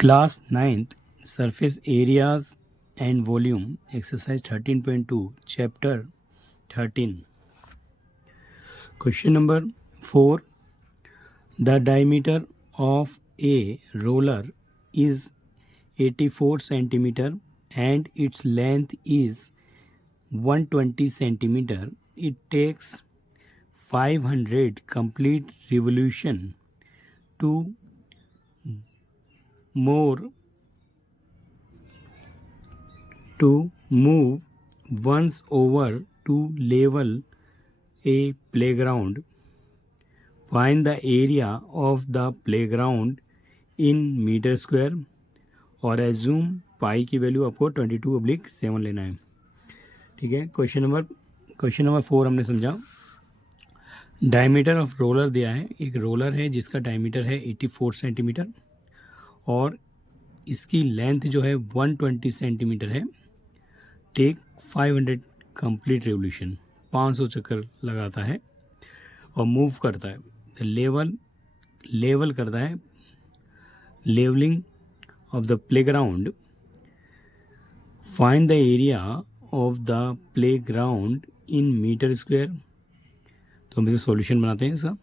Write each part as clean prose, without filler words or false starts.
Class 9th Surface Areas and Volume Exercise 13.2 Chapter 13. Question number 4. The diameter of a roller is 84 centimeter and its length is 120 centimeter. It takes 500 complete revolution to move once over to level a playground. Find the area of the playground in meter square और assume pi की value आपको 22/7 लेना है. ठीक है. Question number 4 हमने समझा. Diameter of roller दिया है. एक रोलर है जिसका डायमीटर है 84 सेंटीमीटर और इसकी लेंथ जो है 120 सेंटीमीटर है. टेक 500 कंप्लीट रेवोल्यूशन, 500 चक्कर लगाता है और मूव करता है. तो लेवल करता है. Leveling off the playground. Find the area of the playground in meter square. तो हम इसे सॉल्यूशन बनाते हैं इसका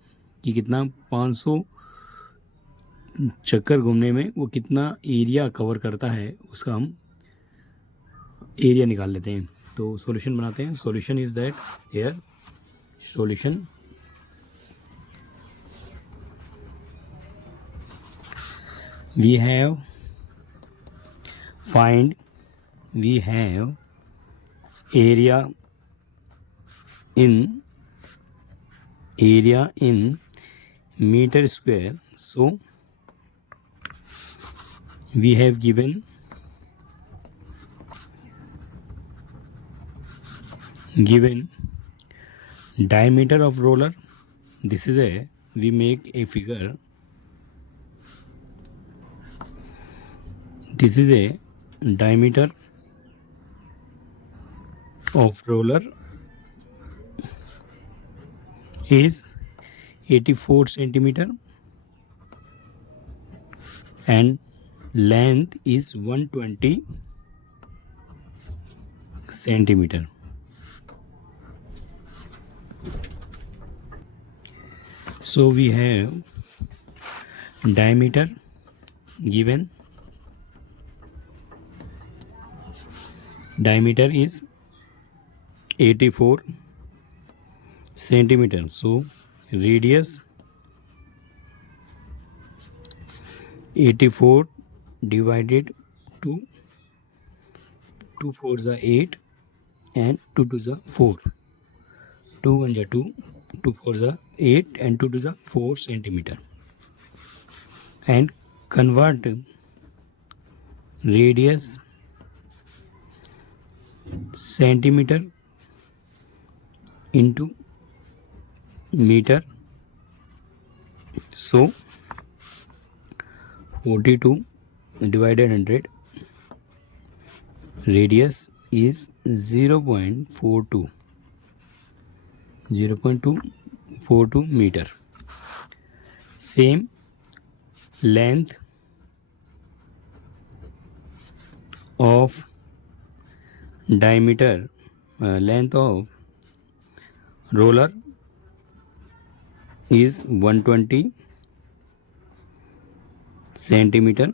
कि कितना 500 चक्कर घूमने में वो कितना एरिया कवर करता है, उसका हम एरिया निकाल लेते हैं. तो सॉल्यूशन बनाते हैं. Solution is that here solution we have area in meter square. So we have given diameter of roller. This is we make a figure. This is a diameter of roller is 84 centimeter and length is 120 centimeter. So we have diameter given. Diameter is 84 centimeter. So radius 84 divided to 2 4s are 8 and 2 2s are 4. 2 1s are 2, 2 4s are 8 and 2 2s are 4 centimeter. And convert radius centimeter into meter. So 42 divided 100, radius is 0.42 meter. Same length of diameter, length of roller is 120 centimeter.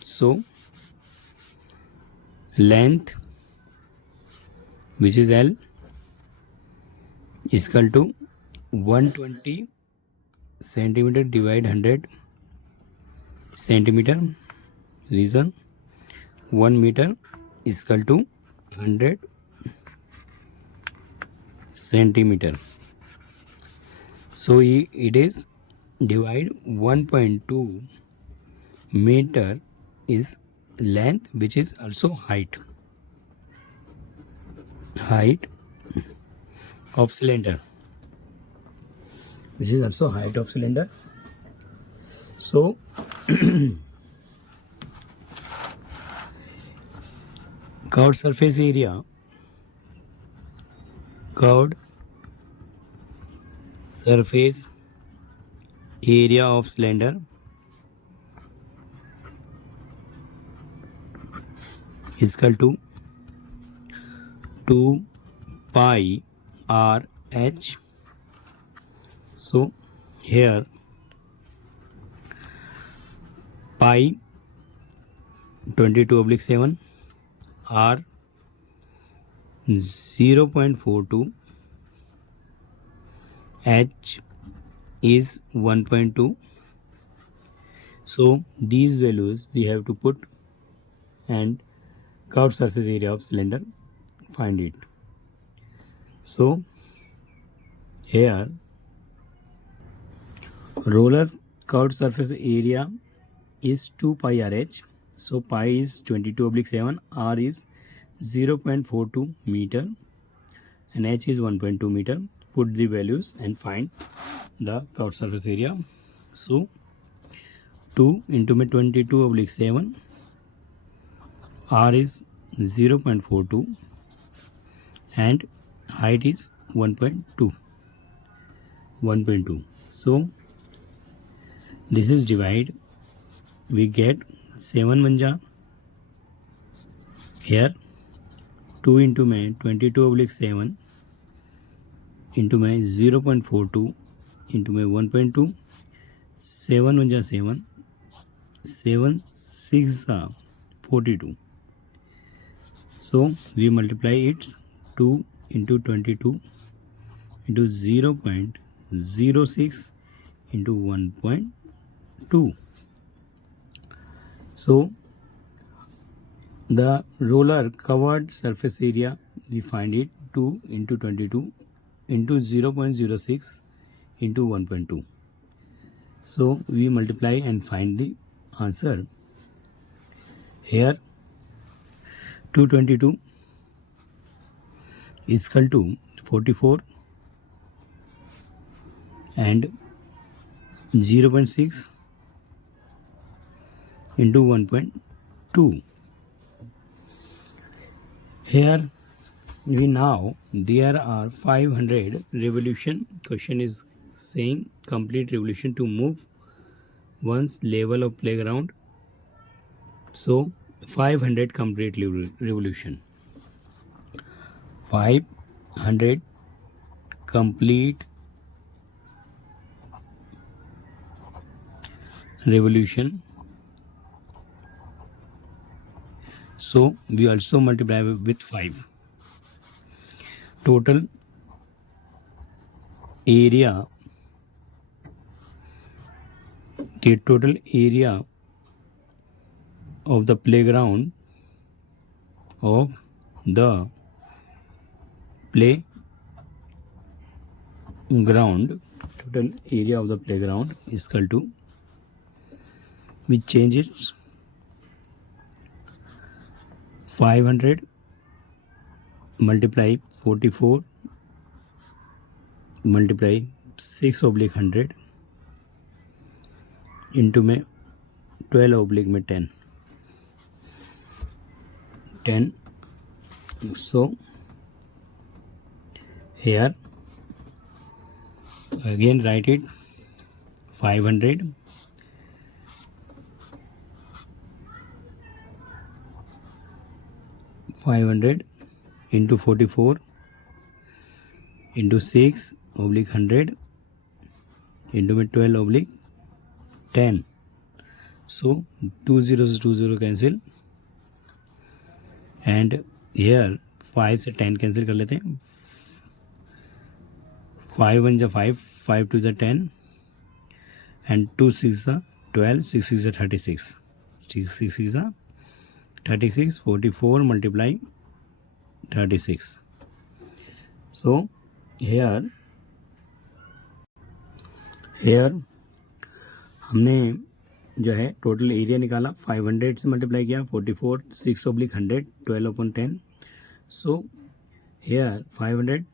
So length, which is L, is equal to 120 centimeter divide 100 centimeter. Reason 1 meter is equal to 100 centimeter. So it is divide 1.2 meter is length, which is also height of cylinder, which is also height of cylinder. So curved surface area of cylinder is equal to 2 pi r h. So here pi 22/7, r 0.42, h is 1.2. So these values we have to put and curved surface area of cylinder, find it. So here roller curved surface area is 2 pi rh. So pi is 22/7, r is 0.42 meter and h is 1.2 meter. Put the values and find the curved surface area. So 2 into 22/7, r is 0.42 and height is 1.2. So this is divide, we get 7 manja. Here 2 into 22/7 into 0.42 into 1.2, 7 manja 7, 7 6 42. So we multiply it, 2 into 22 into 0.06 into 1.2. So the roller covered surface area, we find it 2 into 22 into 0.06 into 1.2. So we multiply and find the answer. Here 222 is equal to 44 and 0.6 into 1.2. Here we now there are 500 revolution. Question is saying complete revolution to move one's level of playground. So 500 complete revolution. 500 complete revolution. So we also multiply with 5. Total area, the total area of the playground of the playground, total area of the playground is equal to, we change it, 500 multiply 44 multiply 6/100 into 12/10. So here again write it, 500 into 44 into 6/100 into 12/10. So 2 zeros 2 0 cancel and here 5 से 10 cancel कर लेते हैं. 5 1 5, 5 2 10 and 2 6 12, 6 6 36, 6 6 36, 44 multiply 36. So here हमने जो है total area निकाला, 500 से multiply किया, 44 6/100 12/10. So here 500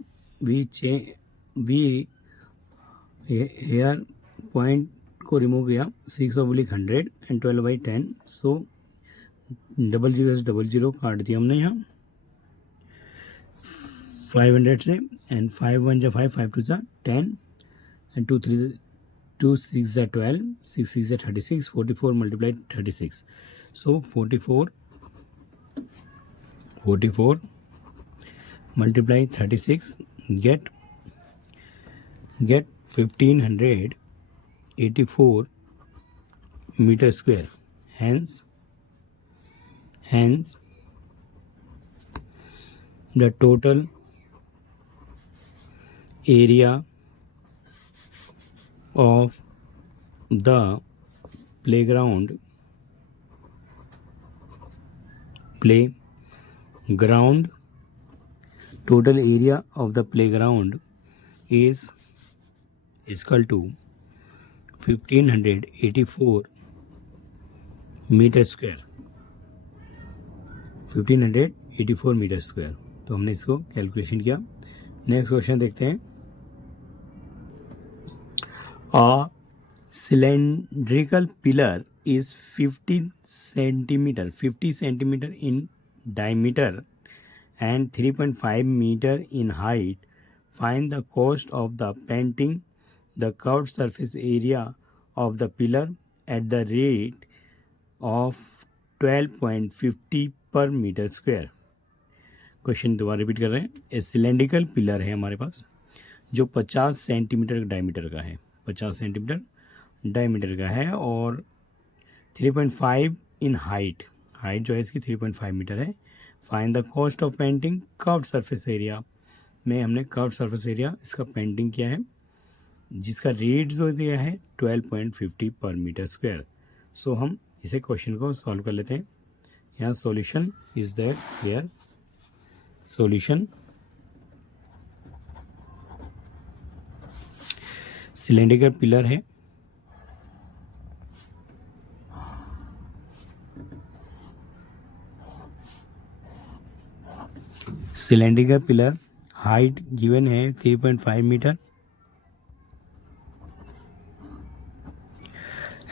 we here point को रिमूव किया, 6/100 एंड 12/10. सो 00 00 काट दिया हमने यहाँ 500 से and 5 1 5, 5 2 10 and 2 3 2 6 12, 6 6 36, 44 multiplied 36. So 44 44 multiply 36 get 1584 meter square. Hence the total area of the playground total area of the playground is equal to 1584 meter square. 1584 meter square. तो हमने इसको कैलकुलेशन किया. नेक्स्ट क्वेश्चन देखते हैं. A cylindrical pillar is 50 centimeter in diameter and 3.5 meter in height. Find the cost of the painting the curved surface area of the pillar at the rate of 12.50 per meter square. Question दोबारा repeat कर रहे हैं. ए cylindrical pillar है हमारे पास जो 50 centimetre diameter का है, 50 centimetre diameter का है और 3.5 इन हाइट जो है इसकी 3.5 मीटर है. Find the cost of painting curved surface area में हमने कर्व्ड सरफेस एरिया इसका पेंटिंग किया है जिसका रेट जो दिया है 12.50 पर मीटर स्क्वायर. सो हम इसे क्वेश्चन को सॉल्व कर लेते हैं. यहाँ solution is that here solution cylindrical pillar है. सिलेंड्रिकल पिलर हाइट गिवन है 3.5 metre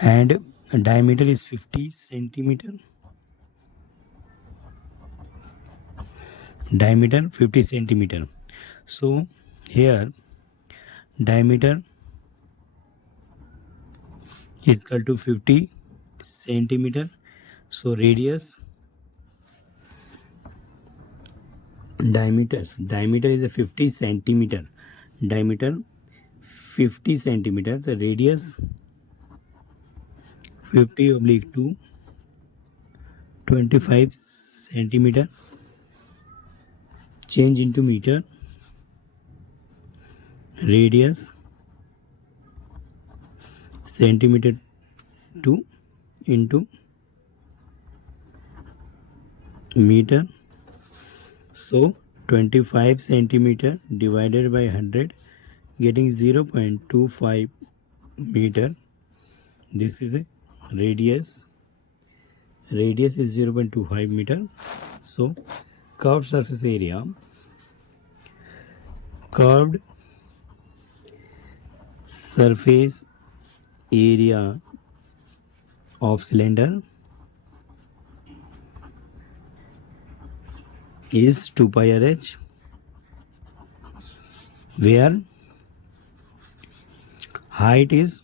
and diameter is 50 centimeter. Diameter 50 centimeter. So here diameter is equal to 50 centimeter. So radius diameter is a 50 centimeter. Diameter 50 centimeter. The radius 50/2 25 centimeter. Change into meter. Radius centimeter 2 into meter. So 25 centimeter divided by 100 getting 0.25 meter. This is a radius is 0.25 meter. So curved surface area of cylinder is 2 pi RH where height is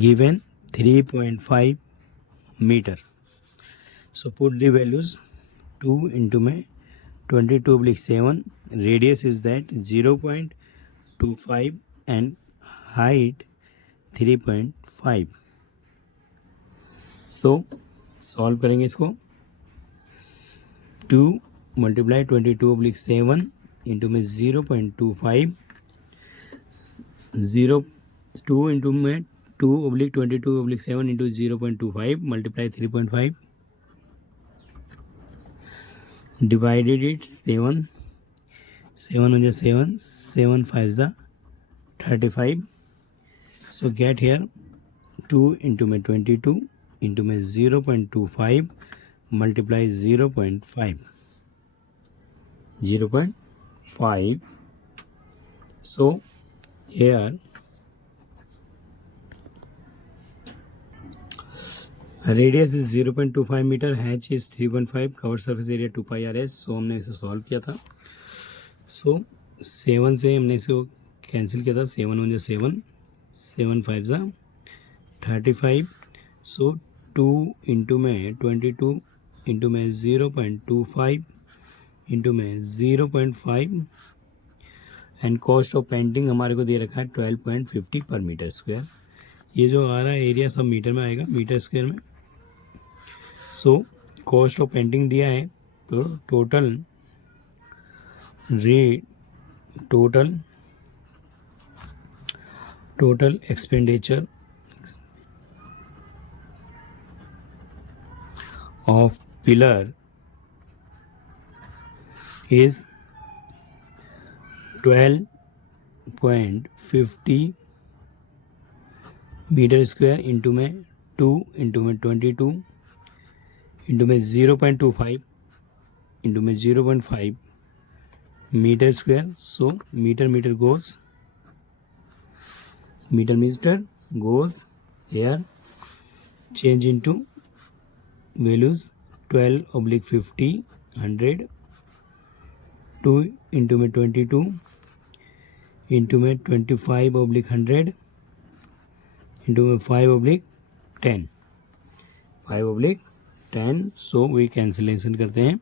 given 3.5 meter. So put the values 2 into my 22/7. Radius is that 0.25 and height 3.5. So solve करेंगे इसको. 2 multiply 22/7 into my 0.25 2 into my 2/22/7 into 0.25 multiply 3.5 divided it 7 on the 7 5 the 35. So get here 2 into my 22 into my 0.25 multiply 0.5. So here radius is 0.25 metre, H is 3.5, curved surface area 2 pi r s. So हमने इसे solve किया था. सो 7 से हमने इसे cancel किया था. 7 1 7 7 5 35. सो 2 into में 22 इंटू में 0.25 इंटू में 0.5 एंड कॉस्ट ऑफ पेंटिंग हमारे को दे रखा है 12.50 पर मीटर स्क्वायर। ये जो आ रहा है एरिया सब मीटर में आएगा, मीटर स्क्वायर में। सो कॉस्ट ऑफ पेंटिंग दिया है, तो total expenditure of pillar is 12.50 meter square into में 2 इंटू में 22 इंटू में 0.25 इंटू में 0.5 meter square. So meter goes here, change into values 12/50 100, 2 into में 22 इंटू में 25/100 इंटू में 5/10 5/10। सो वी कैंसिलेशन करते हैं,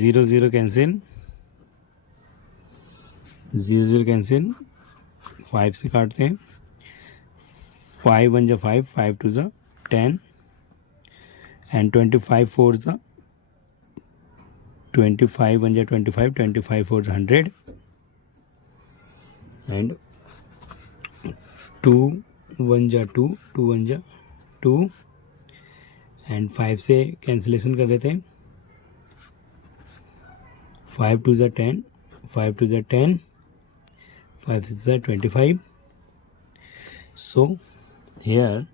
0 0 कैंसिल, 5 से काटते हैं, 5 1 जा 5, 5 2 जा 10 and 25 4 जा 25 1 जा 25, 25 4 जा 100 and 2 1 जा 2, 2 1 जा 2 and 5 से कैंसिलेशन कर देते हैं, 5 2 जा 10, 5 2 जा 10, 5 6 जा 25। सो हेयर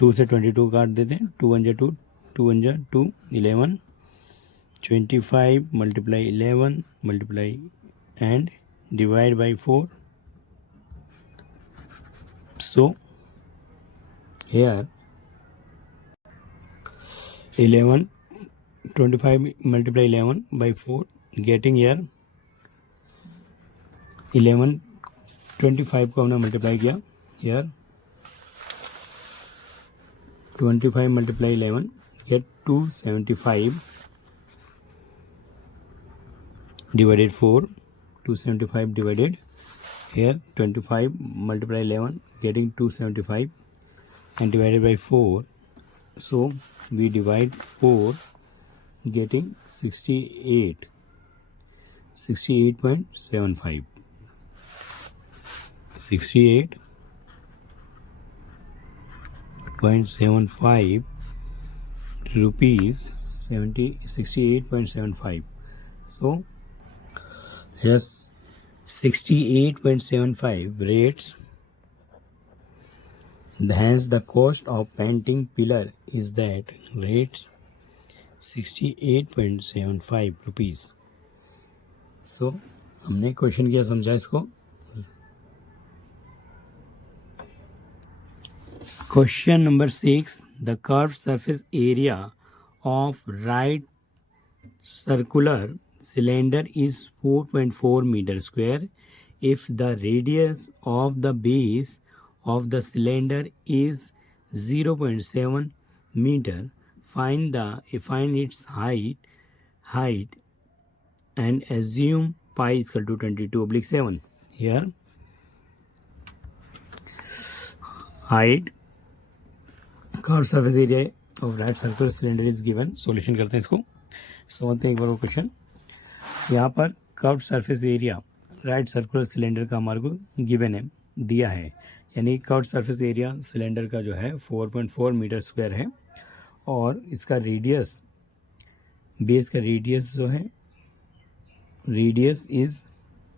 2 से 22 काट देते हैं, 2 1 जा 2, 2 1 जा 2, 11, 25 multiply 11 multiply and divide by 4. So here 11 25 multiply 11 by 4, getting here 11 25 को हमने मल्टीप्लाई किया, here 25 multiply 11 get 275 divided 4, 275 divided here 25 multiply 11 getting 275 and divided by 4. So we divide 4 getting 68.75 68.75 rupees, 68.75. So yes, 68.75 rates. Hence the cost of painting pillar is that rates 68.75 rupees. So हमने question किया, समझा इसको। Question number 6. The curved surface area of right circular cylinder is 4.4 meter square. If the radius of the base of the cylinder is 0.7 meter, find its height and assume pi is equal to 22/7. Here height, curved surface area of right circular cylinder is given. Solution करते हैं इसको, समझते हैं एक बार वो question. यहाँ पर curved surface area right circular cylinder का हमारे को गिवन है, दिया है, यानी कर्व्ड सरफेस एरिया सिलेंडर का जो है 4.4 मीटर स्क्वायर है और इसका रेडियस, बेस का रेडियस जो है, रेडियस इज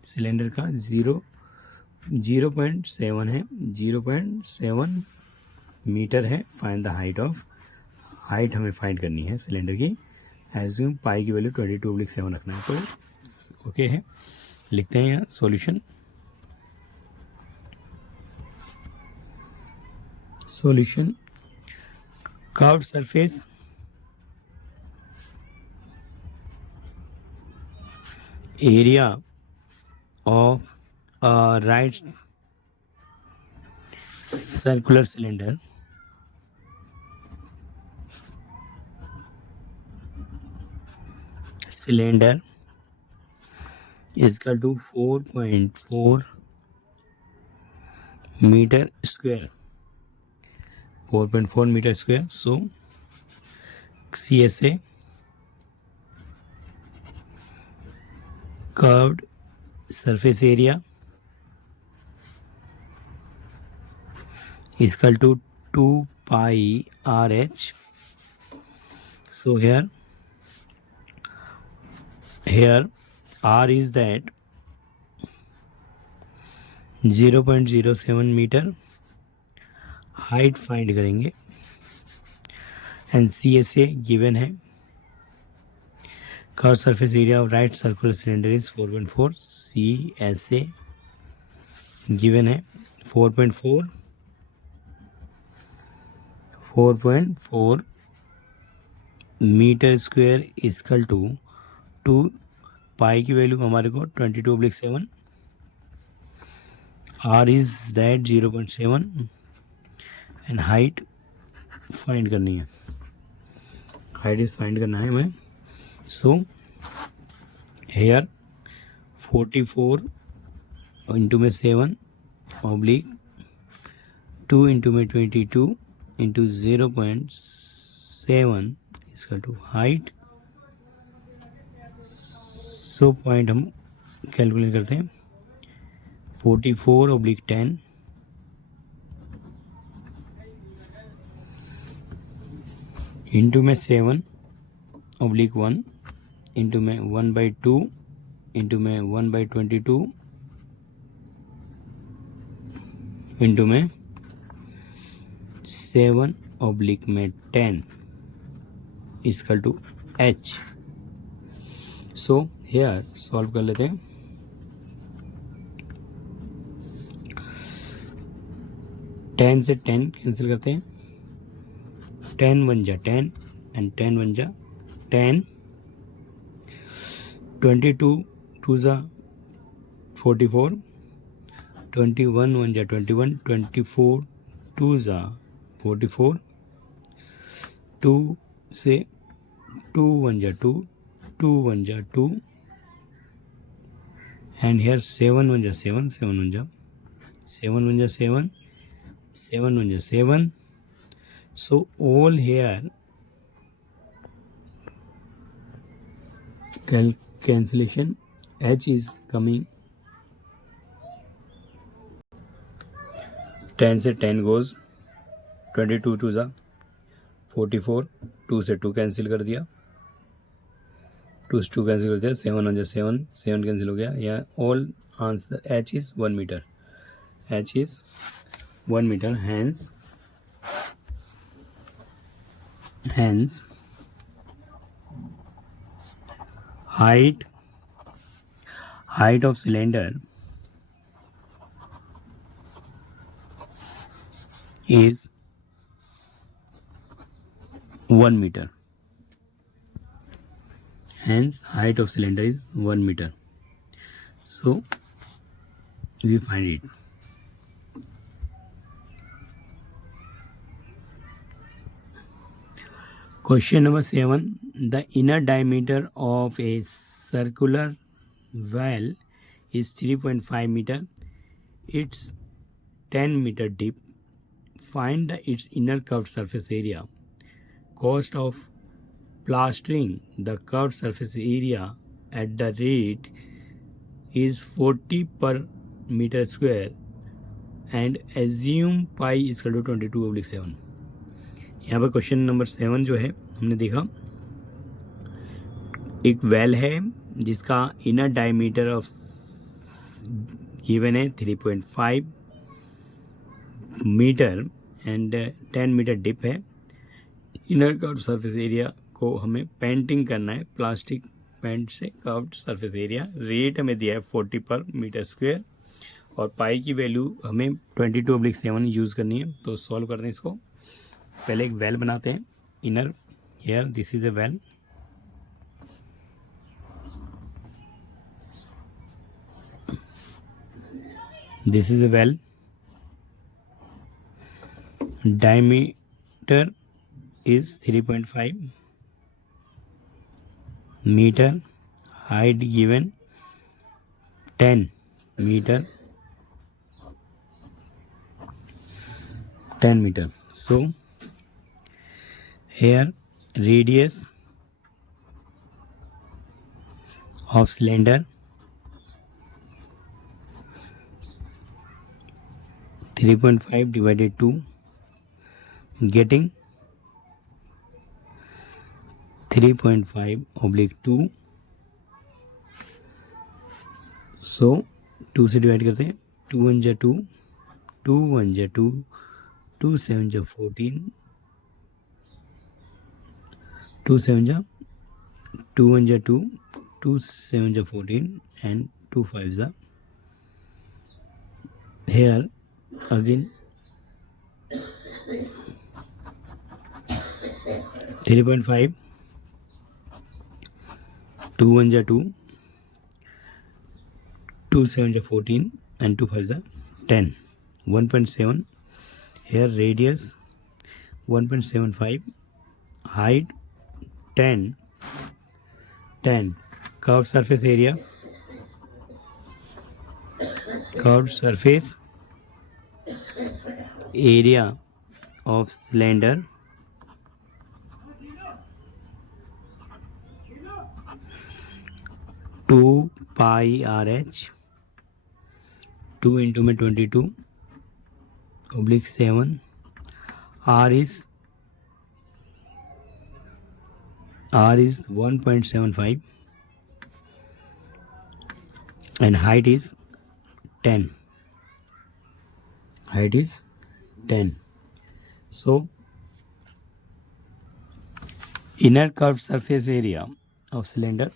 सिलेंडर का 0.7 है, 0.7 मीटर है। Find the height of, height हमें फाइंड करनी है सिलेंडर की। एज्यूम पाई की वैल्यू 22/7 रखना है, तो ओके है। लिखते हैं यहाँ solution. Solution, curved surface area of a right circular cylinder cylinder is equal to 4.4 meter square. 4.4 meter square. So CSA, curved surface area, is equal to 2 pi RH. So here R is that 0.07 meter. Height find करेंगे and CSA given है. Curve surface area of right circular cylinder is 4.4. CSA given है 4.4 metre square equal to 2 पाई की value हमारे को 22/7. R is that 0.7 and height find करनी है. Height is find करना है हमें. सो हेयर 44 इंटू में 7 ऑब्लिक 2 इंटू में 22 इंटू 0.7 इसका टू हाइट. सो पॉइंट हम कैलकुलेट करते हैं. 44/10 इंटू में 7/1 इंटू में 1/2 इंटू में 1/22 इंटू में 7/10 equal to H. So here solve कर लेते हैं. टेन से 10 कैंसिल करते हैं. 10 1 जा 10 एंड 10 1 जा 10. 22 2 जा 44. 21 1 जा 21. 24 2 जा 44. 2 से 2 1 जा 2. 2 1 जा 2 and here 7 1 जा 7. 7 1 जा 7 1 जा 7. 7 1 जा 7. So all here cancellation. H is coming. 10 से 10 goes. 22 2 जा 44. 2 से 2 कैंसिल कर दिया. 2 से 2 कैंसिल कर दिया. 7 1 जा 7. 7 कैंसिल हो गया. यहाँ all answer H is 1 meter. H is 1 meter. Hence height of cylinder is 1 meter. Hence height of cylinder is 1 meter. So we find it. Question number 7. The inner diameter of a circular well is 3.5 meter. It's 10 meter deep. Find its inner curved surface area. Cost of plastering the curved surface area at the rate is 40 per meter square and assume pi is equal to 22/7. यहाँ पर question number 7 जो है हमने देखा, एक well है जिसका inner diameter of given है 3.5 मीटर एंड 10 मीटर डिप है. इनर कर्व्ड सरफेस एरिया को हमें पेंटिंग करना है प्लास्टिक पेंट से. कर्व्ड सरफेस एरिया रेट हमें दिया है 40 पर मीटर स्क्वायर और पाई की वैल्यू हमें 22/7 यूज़ करनी है. तो सॉल्व करते हैं इसको. पहले एक वेल बनाते हैं. Inner here this is a well. This is a well. diameter is 3.5. meter, height given 10 meter, 10 meter. So here radius of cylinder 3.5 divided 2, getting 3.5/2. सो 2 से डिवाइड करते हैं, 2 1 जा 2, 2 1 जा 2, 2 7 जा 14, 2 7 जा 2 1 जा 2, 2 7 जा 14 and 2 5 जा. Here again 3.5, 2 1 जा 2, 2 7 जा 14 and 2 5 जा 10. 1.7. Here radius 1.75, height 10. Curved surface area, of cylinder 2 pi RH, 2 into 22/7. R is 1.75 and height is 10. So inner curved surface area of cylinder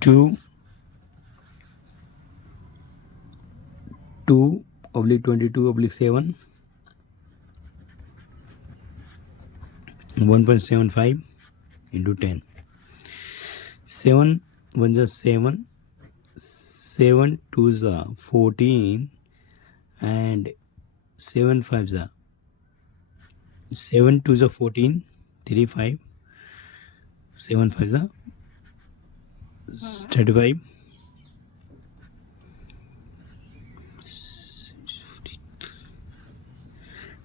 2/22/7, 1.75 into 10. 7 1 is 7, 7 2 is 14 and 7 5 is 7 2 is 14, 3 5, 7 5 is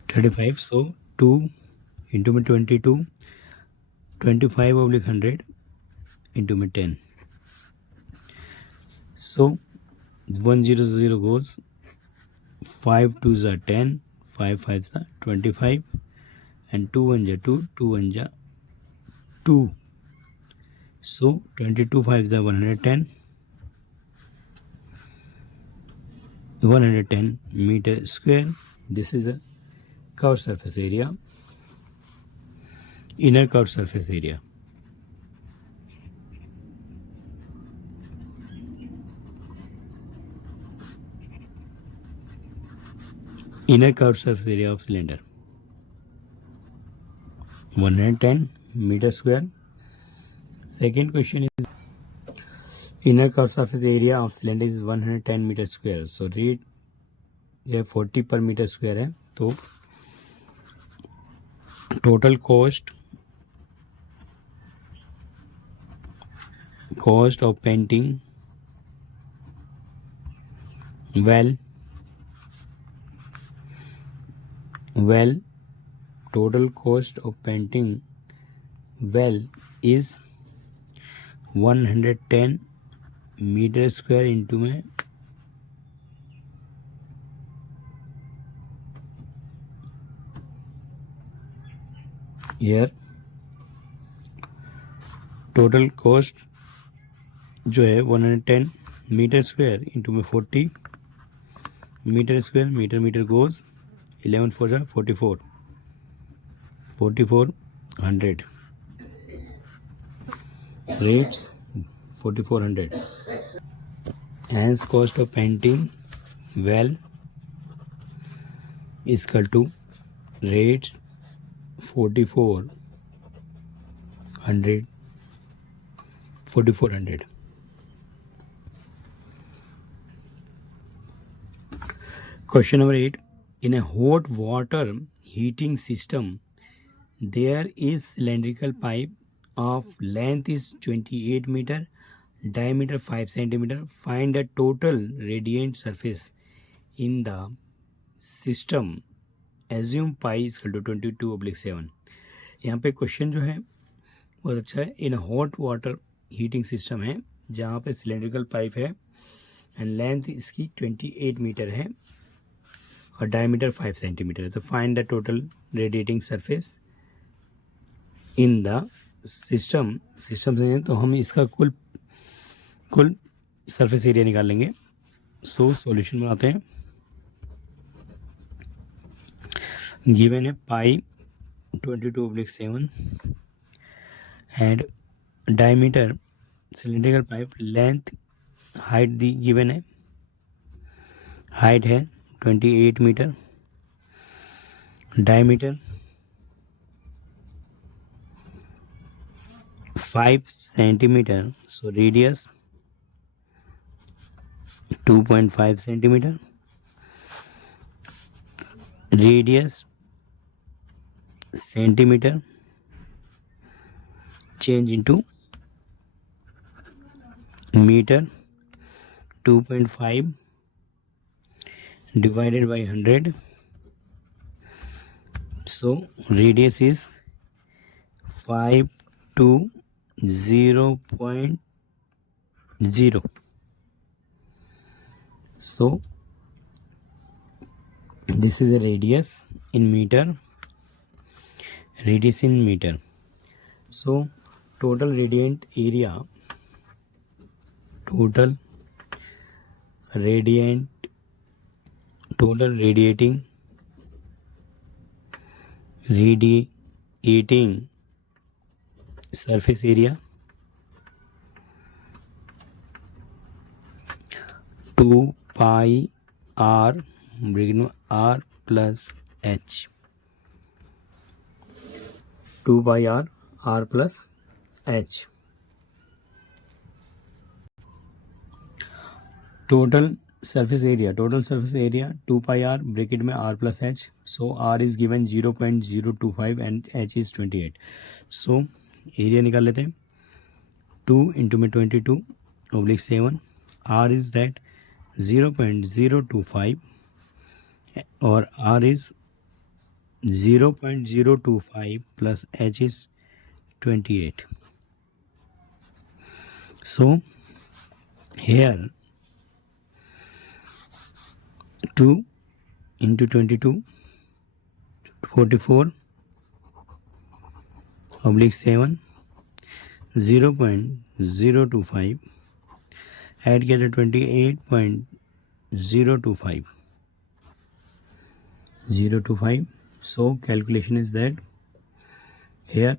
35. So 2 into 22, 25/100 into 10. So 100 goes, 5 2s are 10, 5 5s are 25 and 2 1 ja 2, 2 1 ja 2. So 22 5s are 110 meter square. This is a curved surface area, inner curved surface area. Inner curved surface area of cylinder 110 meter square. Second question is inner curved surface area of cylinder is 110 meter square. So read, ये 40 per meter square है, तो total cost of painting well, total cost of painting well is 110 meter square into में here total cost जो है 110 meter square into में 40 meter square, meter goes 11 4 44, 4400 rates 4400. Hence cost of painting well is equal to rates 4400. Question number 8. In a hot water heating system, There is cylindrical pipe of length is 28 meter, diameter 5 centimeter. Find the total radiant surface in the system. Assume pi is equal to 22/7. यहाँ पे question जो है बहुत अच्छा है. In hot water heating system है जहाँ पे सिलेंड्रिकल पाइप है एंड लेंथ इसकी 28 मीटर है और डायमीटर 5 सेंटीमीटर है. तो find the total radiating surface in the system. से तो हम इसका कुल सरफेस एरिया निकाल लेंगे. सो सॉल्यूशन बनाते हैं. गिवन है pi 22/7 and diameter cylindrical pipe length height दी गिवन है. हाइट है 28 meter, diameter 5 centimeter. So radius 2.5 centimeter. Radius centimeter change into meter. 2.5 divided by 100. So radius is 5 to 0.0. So this is a radius in meter. Radius in meter. So total radiant area, total radiating surface area 2 pi r plus h. 2 pi r plus h. Total surface area 2 pi r bracket में r plus h. So r is given 0.025 and h is 28. So area निकाल लेते हैं. 2 into में 22/7. r is that 0.025 और r is 0.025 plus h is 28. So here 2 into 22 44/7 0.025 add किया तो 28.025. So calculation is that here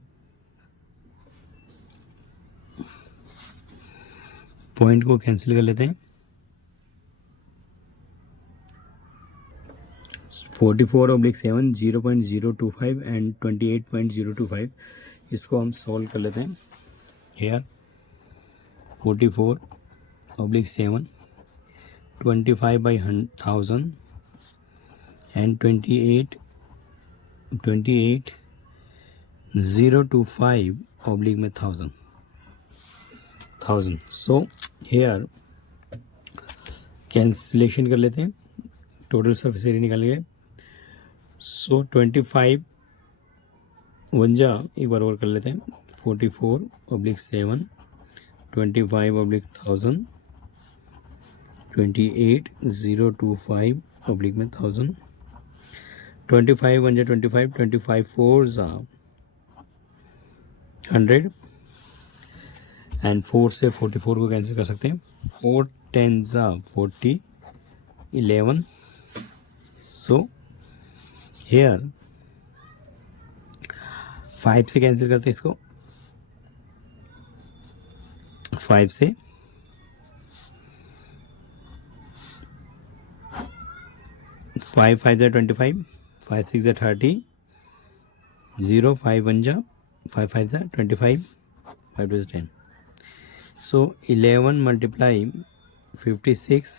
point को cancel कर लेते हैं. 44/7 0.025 एंड 28.025. इसको हम सॉल्व कर लेते हैं. Here 44/7 25/1000 and 28.025/1000. So here cancellation कर लेते हैं. टोटल सरफेस एरिया निकालेंगे. सो 25 एक बार और कर लेते हैं. 44/7 25/1000 28.025/1000. 25 25 25 4s 100 एंड 4 से 44 को कैंसिल कर सकते हैं. 4 10s 40 11. सो हेयर 5 से कैंसिल करते हैं इसको. 5 से 5 5 25 5 6 30 0 5 1 5 5 25 5 2 10. So 11 multiply 56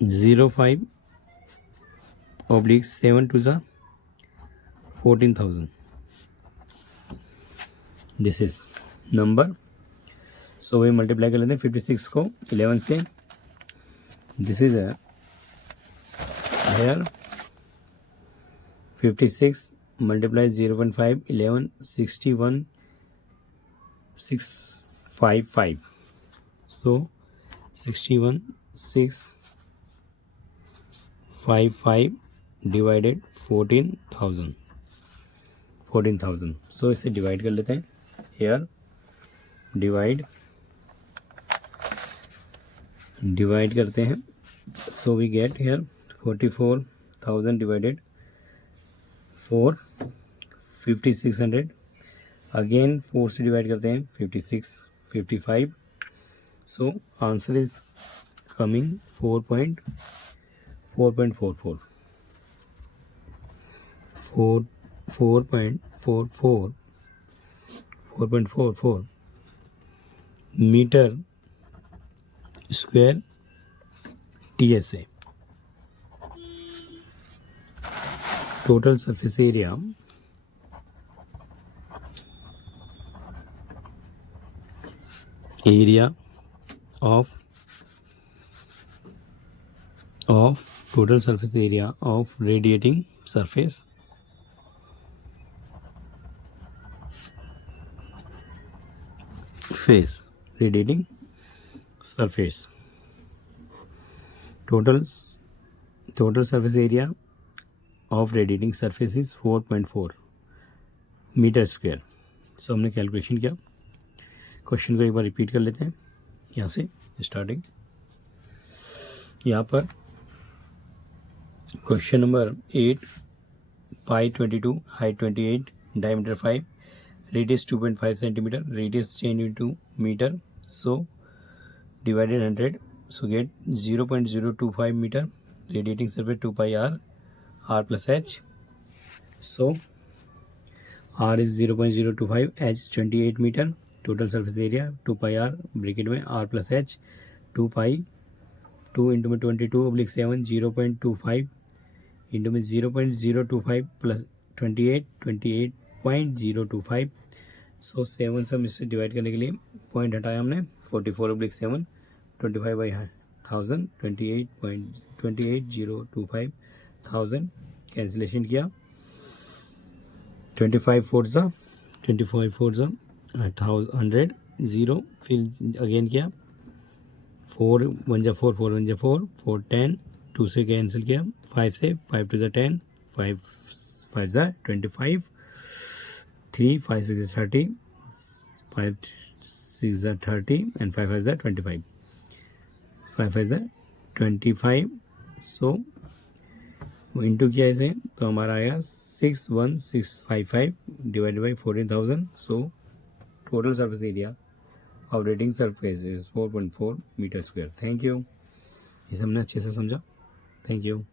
05/7 2 4 14,000. This is number. So we multiply कर लेते हैं 56 को 11 से. This is a here 56 multiply 0.5 11 61 655. So 61 655 divided 14,000. So इसे डिवाइड कर लेते हैं. हेयर डिवाइड करते हैं. So we get here 44,000 divided 4 5600. Again 4 से डिवाइड करते हैं 56 55. So answer is coming 4.44 meter square TSA. Total surface area of total surface area of radiating surface radiating surface. Total surface area of radiating surface is 4.4 metre square. So हमने calculation किया. Question को एक बार repeat कर लेते हैं. यहाँ से starting. यहाँ पर question number 8 pi 22 height 28 diameter 5 radius 2.5 centimeter radius change into meter. So divided 100. So get 0.025 meter radiating surface 2 pi r plus h. So r is 0.025, h 28 meter. Total surface area 2 pi r bracket में r plus h 2 pi 2 into में 22/7 0.25 into में 0.025 plus 28.025. सो 7 सब इससे divide करने के लिए point हटाया हमने 44/7 25/1000 28.28025,000 कैंसिलेशन किया. 25 4 100 0 फिर अगेन किया 4 1 जा 4 4 1 जा 4 4 10 2 से कैंसिल किया 5 से 5 2 जा 10 5 5 जा 25 3 5 6 जा 30 5 6 जा 30 एंड 5 5 जा 25 5 5 जा 25. सो इंटू किया इसे तो हमारा आएगा 61655 divided by 14,000. So total surface area of radiating surface is 4.4 metre square. Thank you. इसे हमने अच्छे से समझा. Thank you.